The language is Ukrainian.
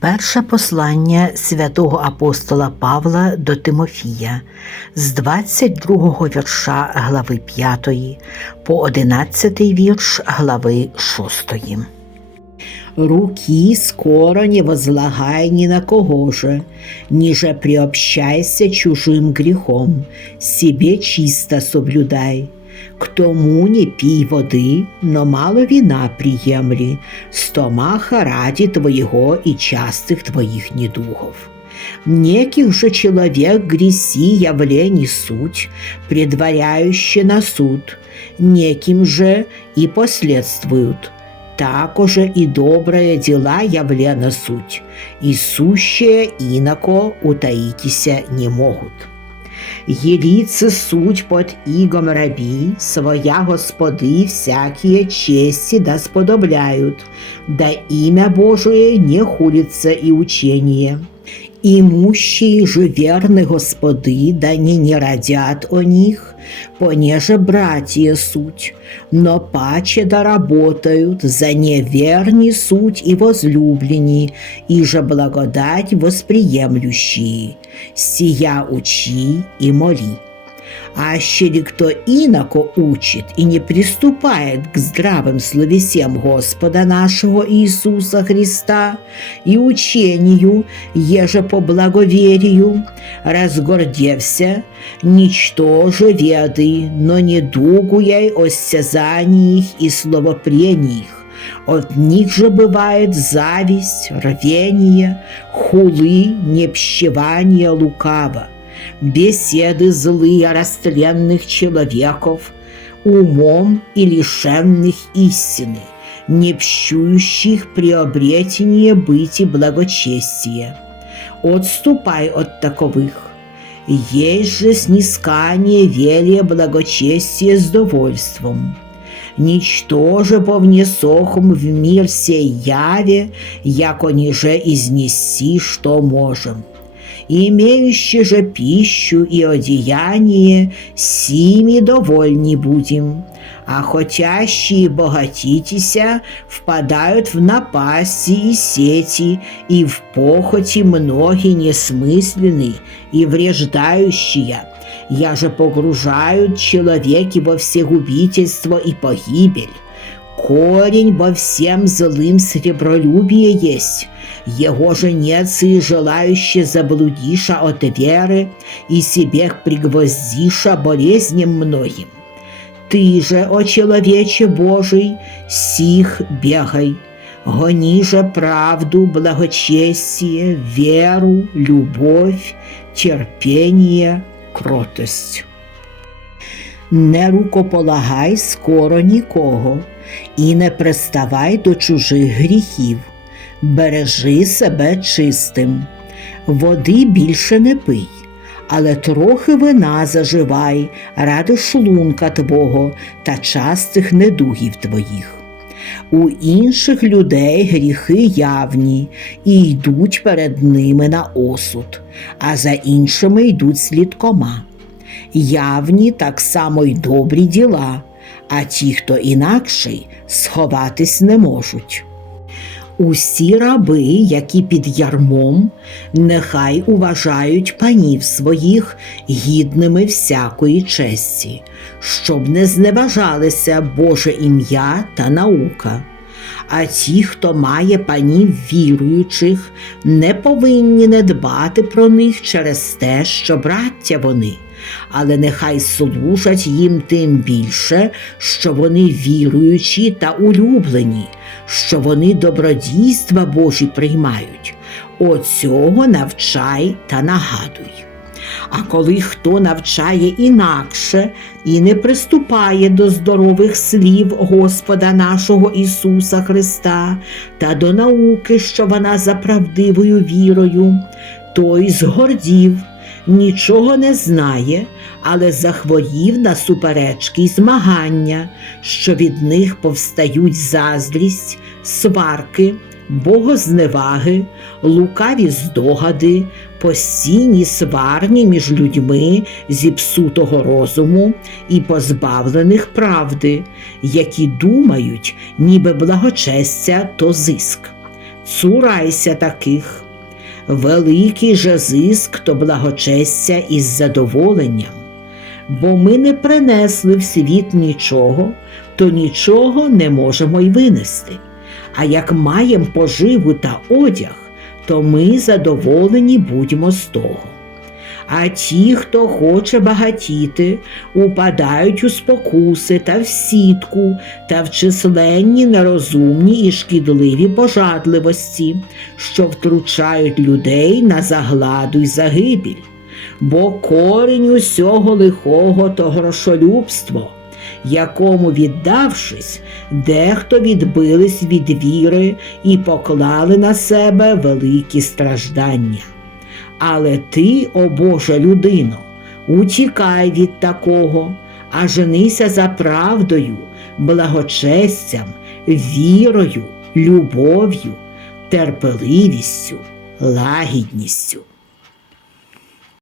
Перше послання святого апостола Павла до Тимофія з 22 вірша глави 5 по 11 вірш глави 6. Руки скоро не возлагай ни на кого же, ниже приобщайся чужим грехом, себе чисто соблюдай. К тому не пій води, но мало вина приемли, стомаха ради твоего и частых твоих недугов. Неких же человек греси явлени суть, предваряюще на суд, неким же и последствуют. Так уже и добрые дела явлена суть, и сущее иноко утаитися не могут. Єліце суть под игом раби, своя господи всякие чести да сподобляют, да имя Божие не хулится и учение. Имущие же верны господи, да не не родят о них, понеже братья суть, но паче да работают, за неверни суть и возлюблени, и же благодать восприемлющие, сия учи и моли. А щели кто иноко учит и не приступает к здравым словесям Господа нашего Иисуса Христа и учению, еже по благоверию, разгордевся, ничто же веды, но не дугуяй о стязаниях и словопрениях, от них же бывает зависть, рвение, хулы, непщевание лукаво беседы злые растленных человеков, умом и лишенных истины, не пщующих приобретение быть и благочестия. Отступай от таковых. Есть же снискание велия благочестия с довольством. Ничтоже по внесохом в мир сей яве, яко ниже изнеси, что можем имеющие же пищу и одеяние, сими довольни будем, а хотящие богатитеся впадают в напасти и сети, и в похоти многие несмысленные и вреждающие, я же погружают человеки во всегубительство и погибель Корень во всем злым сребролюбие есть, его же нецы, желающие заблудиша от веры и себе пригвоздиша болезням многим. Ты же, о человече Божий, сих бегай, гони же правду, благочестие, веру, любовь, терпение, кротость. Не рукополагай скоро нікого і не приставай до чужих гріхів бережи себе чистим, води більше не пий, але трохи вина заживай ради шлунка твого та частих недугів твоїх. У інших людей гріхи явні і йдуть перед ними на осуд, а за іншими йдуть слідкома. Явні так само й добрі діла, а ті, хто інакший, сховатись не можуть. Усі раби, які під ярмом, нехай уважають панів своїх гідними всякої честі, щоб не зневажалися Боже ім'я та наука. А ті, хто має панів віруючих, не повинні не дбати про них через те, що браття вони, але нехай служать їм тим більше, що вони віруючі та улюблені що вони добродійства Божі приймають. Оцього навчай та нагадуй. А коли хто навчає інакше і не приступає до здорових слів Господа нашого Ісуса Христа та до науки, що вона за правдивою вірою, той згордів, нічого не знає, але захворів на суперечки й змагання, що від них повстають заздрість, сварки, богозневаги, лукаві здогади, постійні сварні між людьми зіпсутого розуму і позбавлених правди, які думають, ніби благочестя то зиск. цурайся таких. Великий же зиск то благочестя із задоволенням, бо ми не принесли в світ нічого, то нічого не можемо й винести. А як маєм поживу та одяг, то ми задоволені будьмо з того. А ті, хто хоче багатіти, упадають у спокуси та в сітку та в численні нерозумні і шкідливі пожадливості, що втручають людей на загладу й загибіль. Бо корінь усього лихого то грошолюбство, якому віддавшись, дехто відбились від віри і поклали на себе великі страждання. Але ти, о Божа людино, утікай від такого, а женися за правдою, благочестям, вірою, любов'ю, терпеливістю, лагідністю.